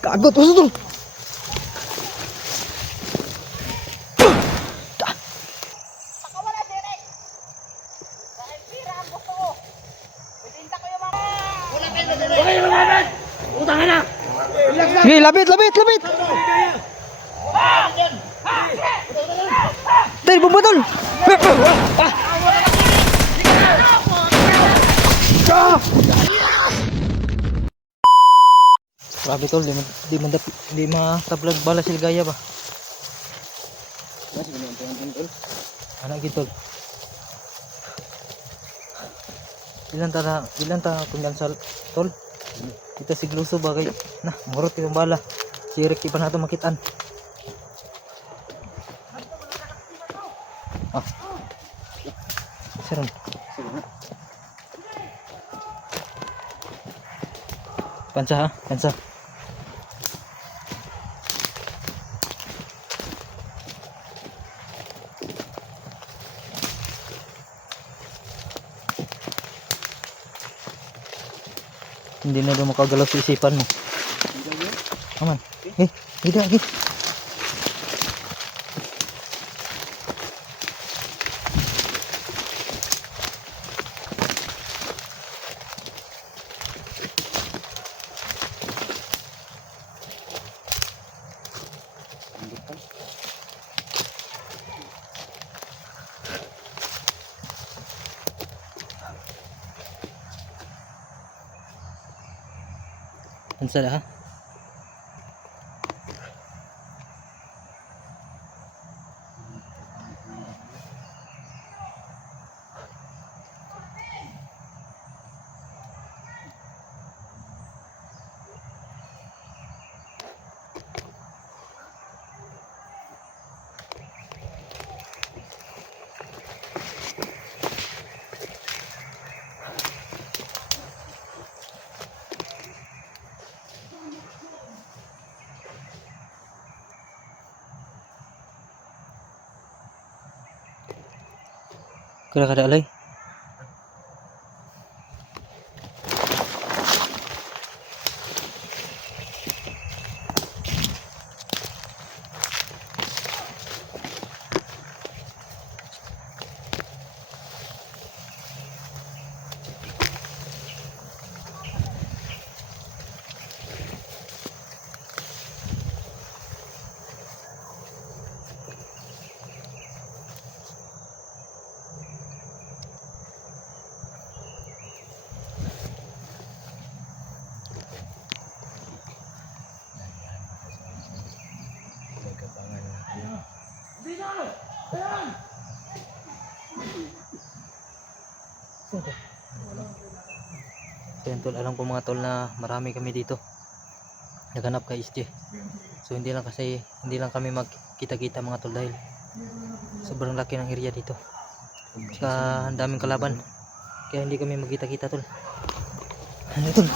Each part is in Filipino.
Kagot mo tol. Pakawala direk. Dahil pira ang gusto ko. Bibinta ko yung mga... Wala kayo na direk. Okay, lumaban! Utangan na! Sige, labit, labit, labit. Tay, bumutol. Grabe tol, di matablag bala si Ligaya ba? Anak gitu. Ilan ta kumyansal tol? Kita sigluso bagay. Nah, murot yung bala. Sirik pa nato makitaan. Ah. Serum. Pansa ha, pansa. Hindi na daw makagalaw sa isipan mo. Aman. Hindi. Pansa ha. Kada alay. So yun tol, alam ko mga tol na marami kami dito naghanap kay SJ. So hindi lang kami magkita-kita mga tol dahil sobrang laki ng area dito. Saka ang daming kalaban. Kaya hindi kami magkita-kita tol. Ano tol?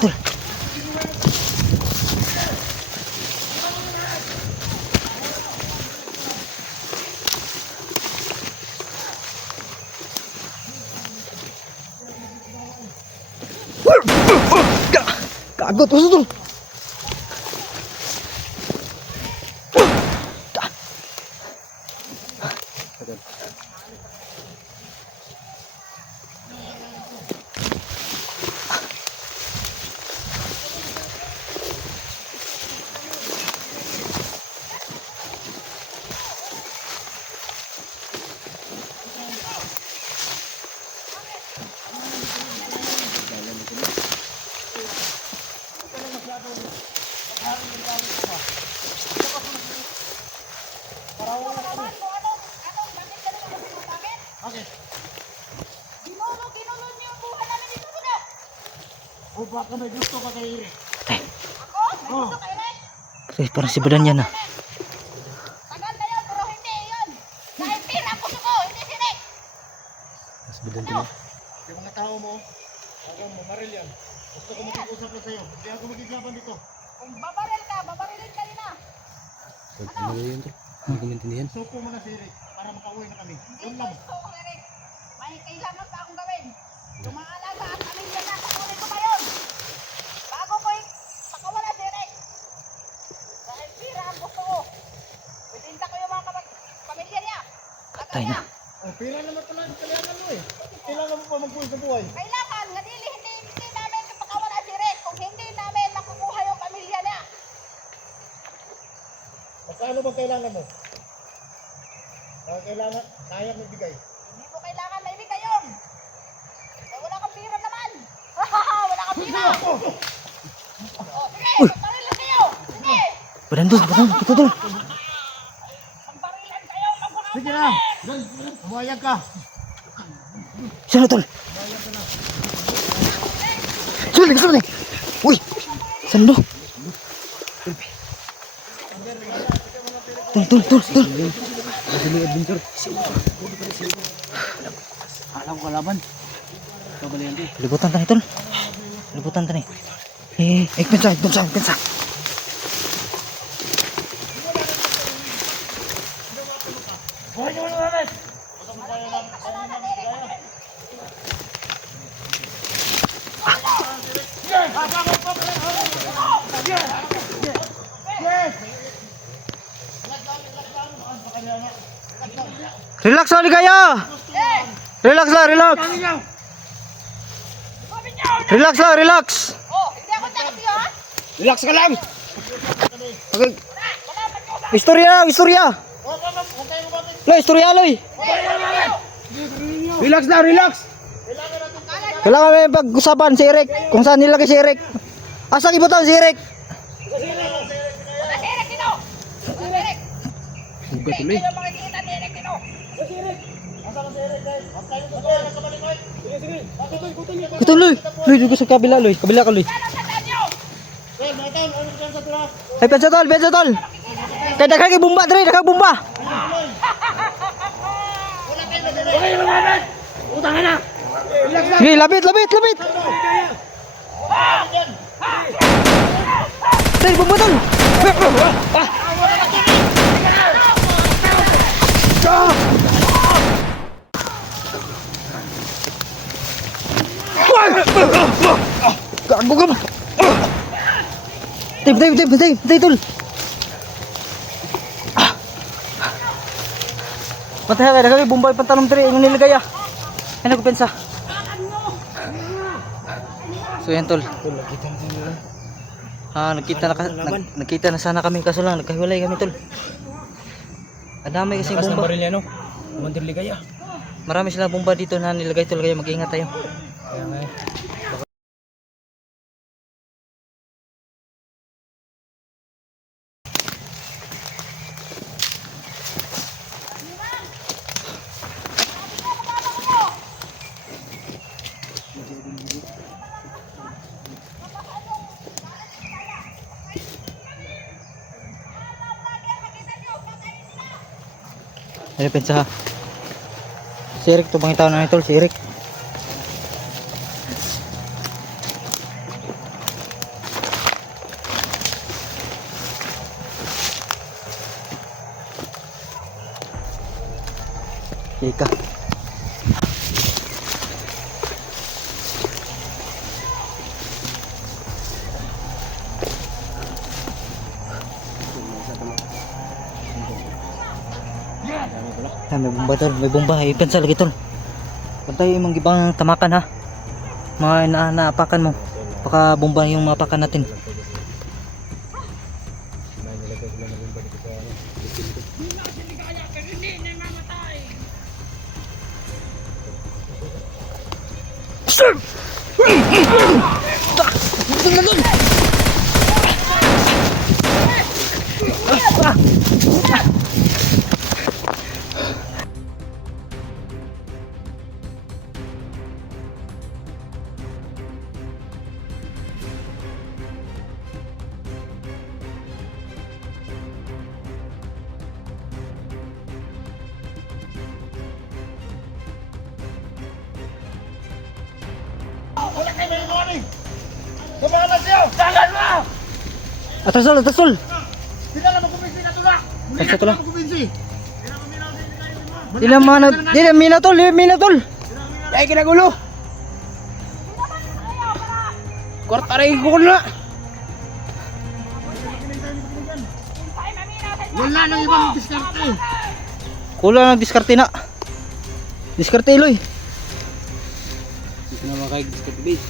Kagot mo tol. Okay. Ginulo niyo ang buhay namin dito na. O baka may gusto ka kay Iri? Ako? May gusto kay Ren? Kasi parang si Badan yan ah. Tagal na yun, pero hindi yun. Dahil pira ang gusto ko, hindi si Ren. Si Badan tuloy. Yung mga tao mo, ako mo, maril yan. Gusto ko mag-usap lang sa'yo. Hindi ako magiglaban dito. Kung babarilin ka nila. Ano yun tol? Hindi ko maintindihan. Suko mo na si Iri para makauwi na kami. Hindi Yun ko lang. gusto ko Ren. May kailangan pa akong gawin. Yung mga alaga at pamilya na, kukunin ko pa yun. Bago ko Patay na. Oh, pira naman pala ang kailangan mo eh. Kailangan mo pa magbuhay sa buhay. Kailangan, nga hindi namin kapagkawala si Rick kung hindi namin makukuha yung pamilya niya. Magkano bang kailangan mo? Kailangan, kaya mo bigay. Hindi mo kailangan na ibigay yun. Eh, wala kang pira naman. Wala kang pira. Oh, sige, magparilan kayo. Sige, Badan tol, kita tol. magparilan kayo. Sige na. Humayag ka. Sana tol. Sulit, sulit. Uy, sando. Tol. Alam ko laban. Libutan tani tol. Libutan tani. Pensa. Relax lang kaya. Relax lang, relax. Relax lang, relax. Oh, hindi ako takot yun, ha? Relax ka lang. Okay. Istorya. Loy, istorya loy. Relax na, relax. Kailangan may pag-usapan si Eric. Kung saan nilagay si Eric. Asang ibutan si Eric? Wala si Eric dito. Wala si Eric. Hindi kayo makikita ni Eric dito. Kutoy loy. Loy, dito sa kabila loy. Kabila ka loy. Ano sa tanyo? Ay, pensa tol. Kaya daghang ibumba dre, daghang bumba. Sige, labit. Tay, bumba tol. Gago ka ba? Tay, tol. Matay ka, daghang ibumba yung pantalong dre, yung nilagay ah. Ay, nagpensa. So yan tol. Nakita na sana kami kaso lang nagkahiwalay kami tol. Madami kasing bomba. no? Mandir ligaya. Marami silang bomba dito na nilagay tol kaya mag-ingat tayo. Ano pensa? Si Eric to bang tao na tol, si Eric. Ika. May bomba tol, may bomba. Ipensa lagi tol. Bantay yung mga ibang tamakan ha. Mga naapakan mo. Baka bomba yung mapakan natin. Sir! Wala kayo may morning. Kumalas siya. Tagal mo. Atrasol. Hindi na magkumbinsi na tulak. Pensa tol. Magkumbinsi. Di na mina tol. Ay kinagulo. Korta rin ko na. Wala nang ibang diskarte. Kulang ng diskarte na. Diskarte Eloy. Ito na makakaig discard base.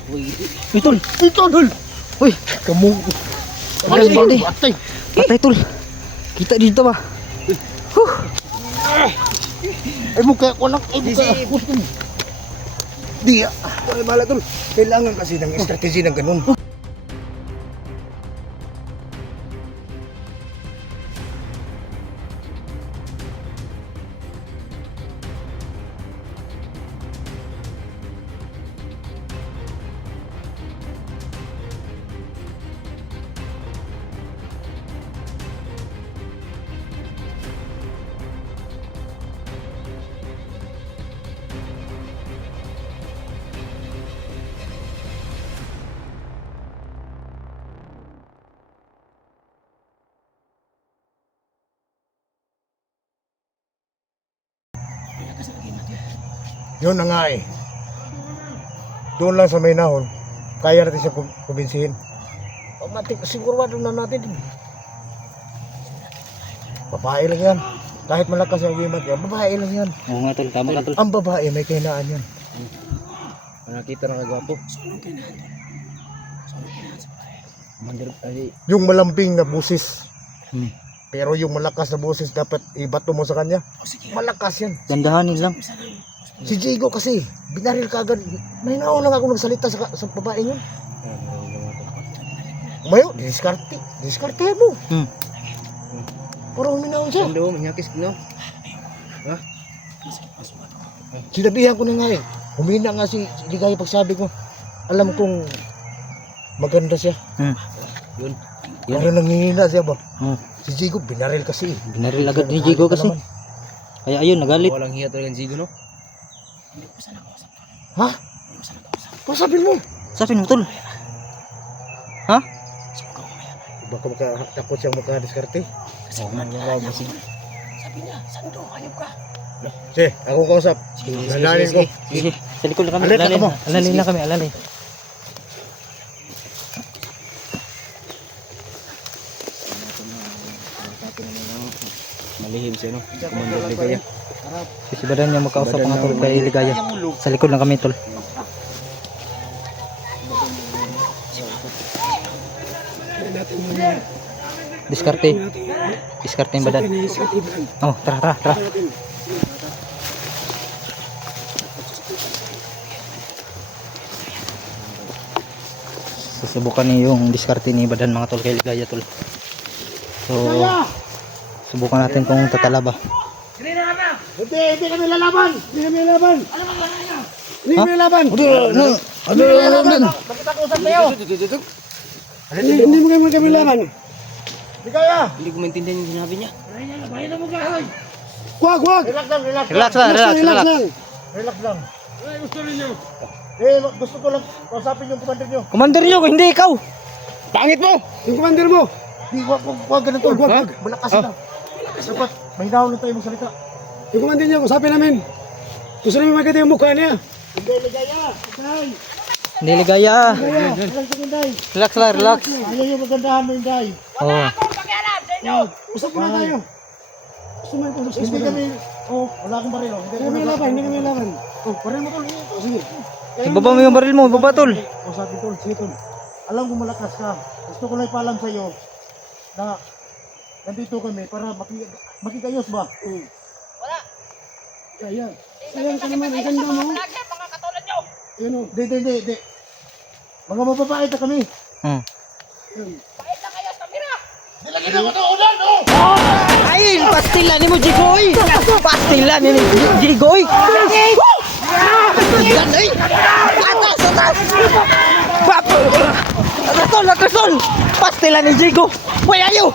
Ako igiti. Uy tol. Tol! Uy. Kamu! Patay. Patay tol. Kita dito ba? Ay mukha ko lang! Ay mukha ko! Di ah! Ay bala tol! Kailangan kasi ng strategy ng ganun. Yun na nga eh. Doon lang sa may nahon, kaya natin siya kumbinsihin. Sigurado na natin. Babae lang yan. Kahit malakas ang gimat yan, babae lang yan. Oo nga tol, tama ka tol. Ang babae may kahinaan yan. Nakita na kagwapo. Yung malambing na busis. Hmm. Pero yung malakas na busis dapat ibato mo sa kanya. Malakas yan. Gandahanin lang. Si Jigo kasi, binaril ka agad. May nauna nga ako nagsalita sa babae yun. Mayo, diskarte. Diskarte mo. Hmm. Parang huminahon siya. Sando, manyakis no. Sinabihan ko na nga eh. Humina nga si Ligaya pagsabi ko. Alam kong maganda siya. Hmm. Yun. Parang nanghihina siya ba? Hmm. Si Jigo, binaril kasi. Binaril agad ni Jigo kasi. Kaya ayun, nagalit. Walang hiya talaga si Zigo no. Ha? Pasapin mo. Sabi mo tol. Ha? Baka takot siyang makadiskarte. Oo nga nga kasi. Sige, ako kausap. Lalanin ko. Sige, sa likod lang kami. Alalay, Alalay, ako mo. alalay lang kami, alalay. Malihim siya no. Kumandar Ligaya. Sisibadan niya magkausap mga tol kay Ligaya. Sa likod lang kami tol. Diskarte. Diskarte yung badan. Oh, tara, tara, tara. Susubukan niyo yung diskarte ni badan mga tol kay Ligaya tol. So, subukan natin kung tatala ba. Hindi kami lalaban. Hindi kami lalaban. Hindi Ha? kami lalaban. Ano lalaban? Bakit ako usap tayo? Hindi mo kami lalaban. Hindi kaya. Hindi ko maintindihan yung sinabi niya. Wag. Relax lang. Relax lang, relax, relax. Relax lang. Gusto ko lang kausapin yung commander nyo. Commander niyo, hindi ikaw. Pangit mo! Yung commander mo! Wag ganito. Wag. Malakas lang. Dapat, mahinaw lang tayo magsalita. Yung commander niya, kausapin namin. Gusto namin magkita yung mukha niya. Hindi, Ligaya. Inday. Hindi Ligaya. Relax lang, Inday. Relax lang, relax. Ayaw yung magandahan mo, Inday. Oh. Akong pakialam sa inyo. Usap muna tayo. Hindi kami, wala akong baril. Hindi kami laban. Baril mo tol. Sige. Ibaba mo yung baril mo, ibaba tol. Sabi tol, sige tol. Alam ko malakas ka. Gusto ko lang ipaalam sa iyo na nandito kami para makikayos ba? Wala. Kaya. Sayang ka naman, ang ganda mo. Lagi mga katulad nyo. Hindi. Mga mababae na kami. Hmm. Bait na kayo sa kamera. Nilagyan ako ito ulan, oh! Ay, pastila ni mo Jigoy. Pastila ni Jigoy. Yan ay. Atas. Atas tol. Pastila ni Jigo. Why ayo?